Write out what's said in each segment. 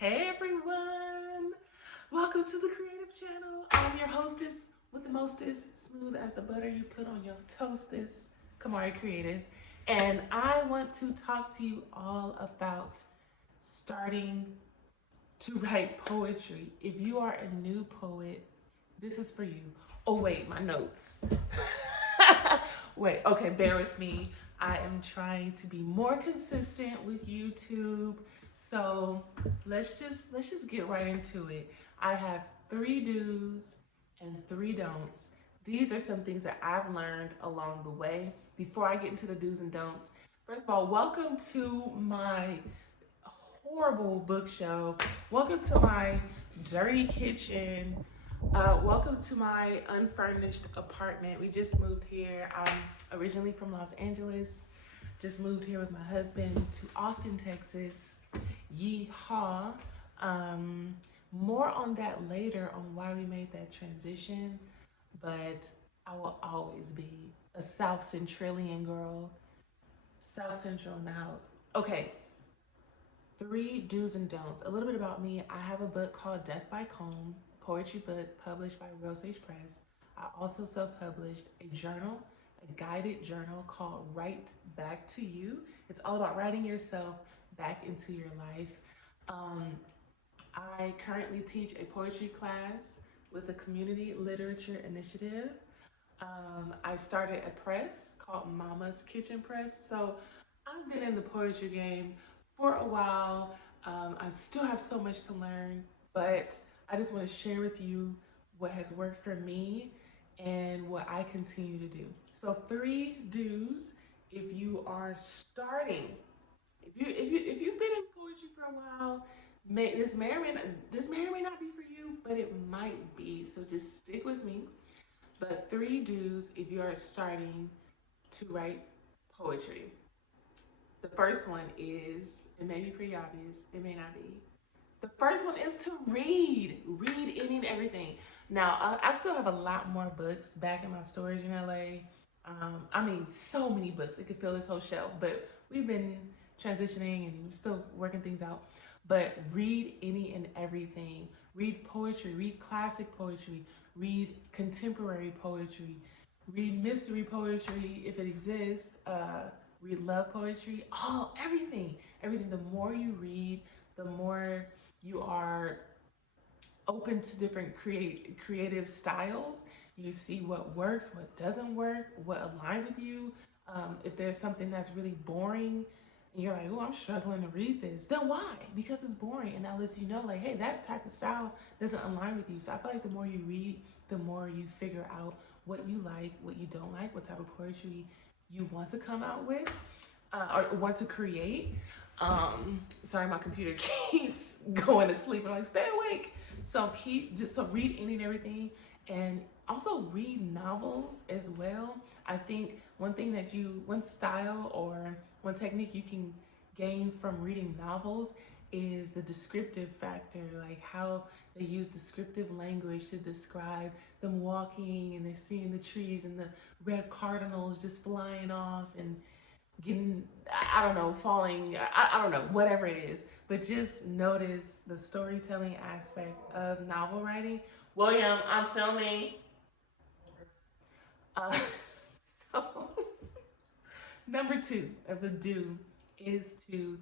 Hey everyone! Welcome to the Creative Channel. I'm your hostess with the mostest, smooth as the butter you put on your toastest, Kamari Creative. And I want to talk to you all about starting to write poetry. If you are a new poet, this is for you. Oh, wait, my notes. Wait, okay, bear with me. I am trying to be more consistent with YouTube. So let's just get right into it. I have 3 do's and 3 don'ts. These are some things that I've learned along the way. Before I get into the do's and don'ts, first of all, welcome to my horrible bookshelf. Welcome to my dirty kitchen. Welcome to my unfurnished apartment. We just moved here. I'm originally from Los Angeles. Just moved here with my husband to Austin, Texas. Yeehaw. More on that later on why we made that transition, but I will always be a South Centralian girl. South Central in the house. Okay, 3 do's and don'ts. A little bit about me. I have a book called Death by Comb, poetry book published by Real Sage Press. I also self-published a journal, a guided journal called Write Back to You. It's all about writing yourself back into your life. Um, I currently teach a poetry class with the Community Literature Initiative. I started a press called Mama's Kitchen Press. So I've been in the poetry game for a while. I still have so much to learn, but I just want to share with you what has worked for me and what I continue to do. So 3 do's if you are starting. If you've been in poetry for a while, this may or may not be for you, but it might be. So just stick with me. But 3 do's if you are starting to write poetry. The first one is, it may be pretty obvious, it may not be. The first one is to read. Read any and everything. Now, I still have a lot more books back in my storage in LA. I mean, so many books. It could fill this whole shelf, but we've been transitioning and we're still working things out. But read any and everything. Read poetry, read classic poetry, read contemporary poetry, read mystery poetry if it exists, read love poetry, all everything. Everything. The more you read, the more you are open to different creative styles. You see what works, what doesn't work, what aligns with you. If there's something that's really boring and you're like, oh, I'm struggling to read this, then why? Because it's boring. And that lets you know, like, hey, that type of style doesn't align with you. So I feel like the more you read, the more you figure out what you like, what you don't like, what type of poetry you want to come out with or want to create. Sorry, my computer keeps going to sleep. I'm like, stay awake. So read any and everything, and also read novels as well. I think one style or one technique you can gain from reading novels is the descriptive factor, like how they use descriptive language to describe them walking and they're seeing the trees and the red cardinals just flying off and getting, I don't know, falling, I don't know, whatever it is. But just notice the storytelling aspect of novel writing. William, I'm filming. Uh, so, number 2 of a do is to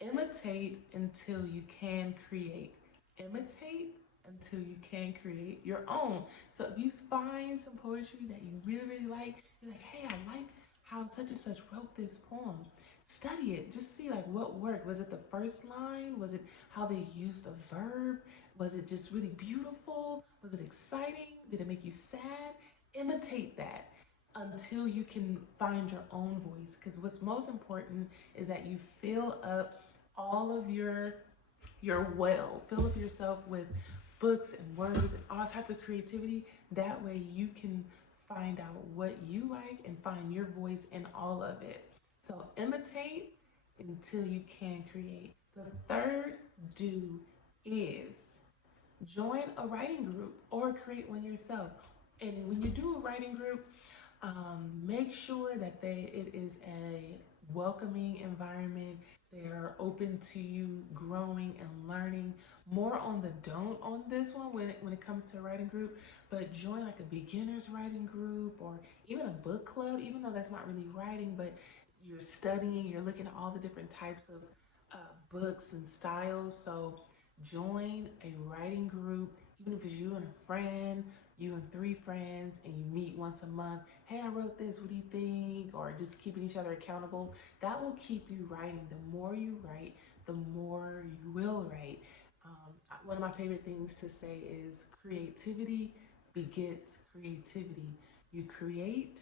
imitate until you can create. Imitate until you can create your own. So if you find some poetry that you really, really like, you're like, hey, I like how such and such wrote this poem. Study it. Just see like what worked. Was it the first line? Was it how they used a verb? Was it just really beautiful? Was it exciting? Did it make you sad? Imitate that until you can find your own voice. Because what's most important is that you fill up all of your well, fill up yourself with books and words and all types of creativity. That way you can find out what you like and find your voice in all of it. So imitate until you can create. The third do is join a writing group or create one yourself. And when you do a writing group, make sure that it is a welcoming environment. They're open to you growing and learning. More on the don't on this one when it comes to a writing group, but join like a beginner's writing group or even a book club, even though that's not really writing, but you're studying, you're looking at all the different types of books and styles. So join a writing group, even if it's you and a friend, you and three friends, and you meet once a month. Hey, I wrote this, what do you think? Or just keeping each other accountable. That will keep you writing. The more you write, the more you will write. One of my favorite things to say is creativity begets creativity. You create,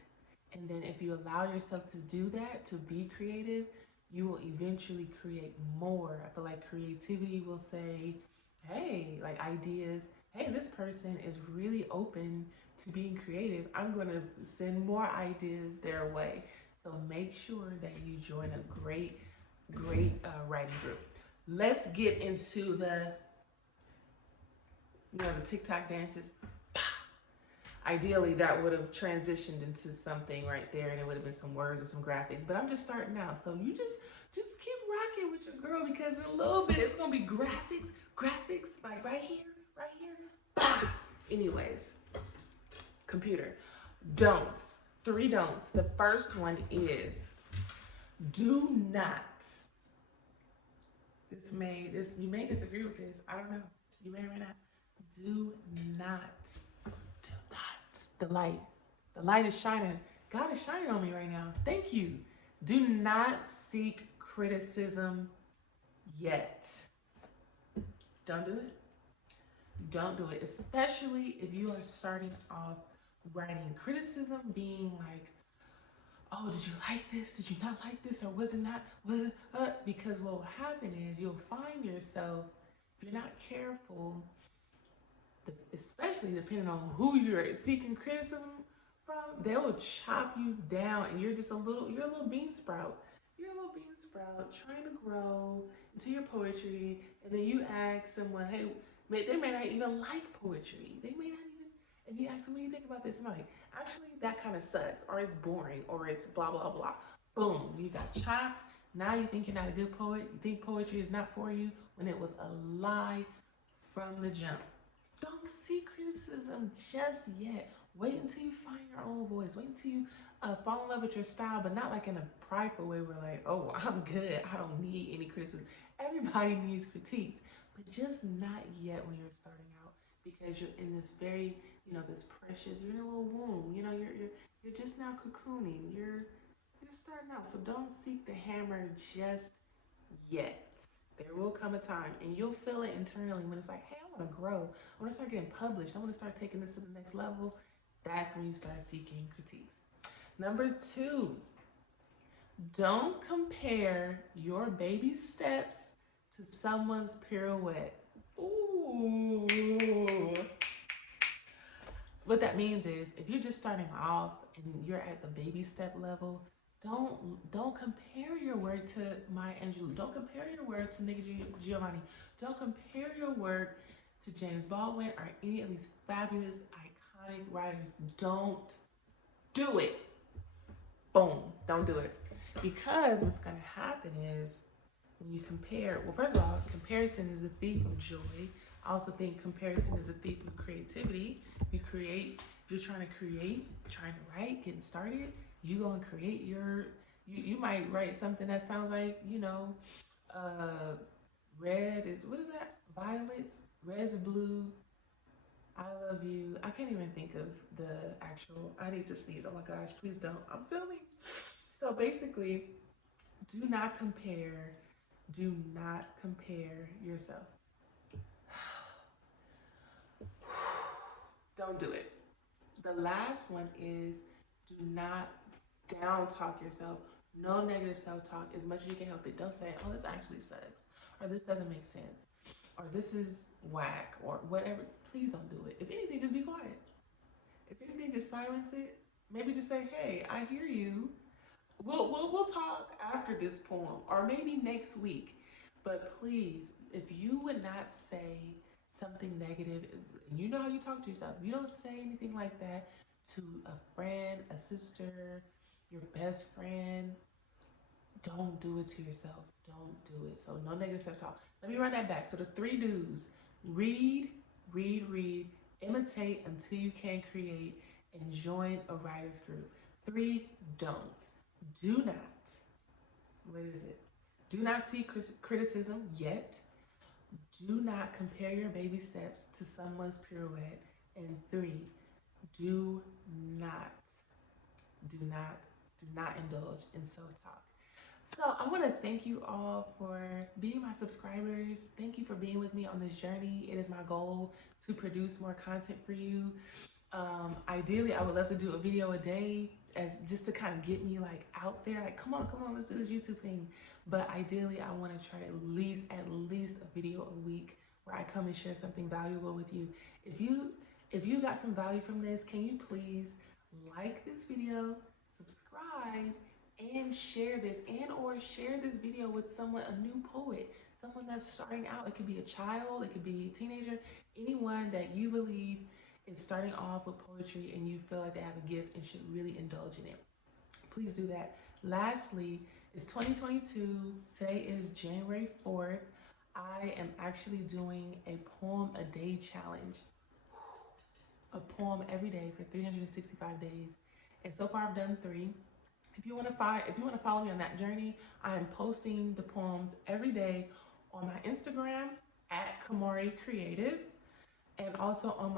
and then if you allow yourself to do that, to be creative, you will eventually create more. I feel like creativity will say, hey, like ideas, hey, this person is really open to being creative. I'm going to send more ideas their way. So make sure that you join a great writing group. Let's get into the TikTok dances. Ideally, that would have transitioned into something right there, and it would have been some words and some graphics. But I'm just starting out, so you just keep rocking with your girl because in a little bit it's gonna be graphics, like right here, bah! Anyways, computer don'ts. 3 don'ts. The first one is do not. You may disagree with this. I don't know. You may or may not. Do not. Do not. The light is shining. God is shining on me right now. Thank you. Do not seek criticism yet. Don't do it. Don't do it. Especially if you are starting off writing. Criticism being like, oh, did you like this? Did you not like this? Or was it not? Because what will happen is you'll find yourself, if you're not careful, especially depending on who you're seeking criticism from, they will chop you down, and you're a little bean sprout. You're a little bean sprout trying to grow into your poetry, and then you ask someone, hey, they may not even like poetry. They may not even, and you ask them, what do you think about this? And I'm like, actually, that kind of sucks, or it's boring, or it's blah, blah, blah. Boom, you got chopped. Now you think you're not a good poet. You think poetry is not for you when it was a lie from the jump. Don't seek criticism just yet. Wait until you find your own voice. Wait until you fall in love with your style, but not like in a prideful way where like, oh, I'm good. I don't need any criticism. Everybody needs critiques, but just not yet when you're starting out because you're in this very, this precious. You're in a little womb. You're just now cocooning. You're starting out, so don't seek the hammer just yet. There will come a time, and you'll feel it internally when it's like, hey, I want to grow. I want to start getting published. I want to start taking this to the next level. That's when you start seeking critiques. Number 2, don't compare your baby steps to someone's pirouette. Ooh. What that means is if you're just starting off and you're at the baby step level, don't compare your work to Maya Angelou. Don't compare your work to Nikki Giovanni. Don't compare your work to James Baldwin or any of these fabulous, iconic writers. Don't do it. Boom. Don't do it. Because what's going to happen is when you compare, well, first of all, comparison is a thief of joy. I also think comparison is a thief of creativity. If you're trying to create, trying to write, getting started, you go and create you might write something that sounds like, red is, what is that? Violets, red's blue, I love you. I can't even think of the actual, I need to sneeze. Oh my gosh, please don't. I'm filming. So basically, do not compare. Do not compare yourself. Don't do it. The last one is do not down talk yourself. No negative self talk as much as you can help it. Don't say, oh, this actually sucks, or this doesn't make sense, or this is whack, or whatever. Please don't do it. If anything, just be quiet. If anything, just silence it. Maybe just say, hey, I hear you. We'll talk after this poem, or maybe next week. But please, if you would not say something negative, you know how you talk to yourself. You don't say anything like that to a friend, a sister, your best friend. don't do it to yourself. Don't do it. So no negative self-talk. Let me run that back. So the 3 do's: read, read, imitate until you can create, and join a writer's group. 3 don'ts. Do not, what is it? Do not seek criticism yet. Do not compare your baby steps to someone's pirouette. And 3, do not, do not, do not indulge in self-talk. So I want to thank you all for being my subscribers. Thank you for being with me on this journey. It is my goal to produce more content for you. Ideally, I would love to do a video a day, as just to kind of get me like out there. Like, come on, let's do this YouTube thing. But ideally, I want to try at least a video a week where I come and share something valuable with you. If you got some value from this, can you please like this video, subscribe, and share this, and or share this video with someone, a new poet, someone that's starting out. It could be a child, it could be a teenager, anyone that you believe is starting off with poetry and you feel like they have a gift and should really indulge in it. Please do that. Lastly, it's 2022. Today is January 4th. I am actually doing a poem a day challenge. A poem every day for 365 days. And so far I've done 3. If you want to follow me on that journey, I am posting the poems every day on my Instagram at Kamari Creative, and also on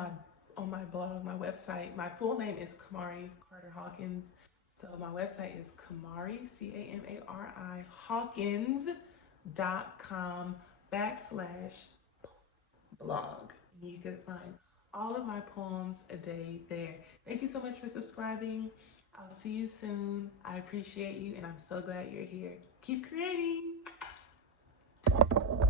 my blog, my website. My full name is Kamari Carter Hawkins. So my website is Kamari, Camari Hawkins.com/blog. You can find all of my poems a day there. Thank you so much for subscribing. I'll see you soon. I appreciate you, and I'm so glad you're here. Keep creating.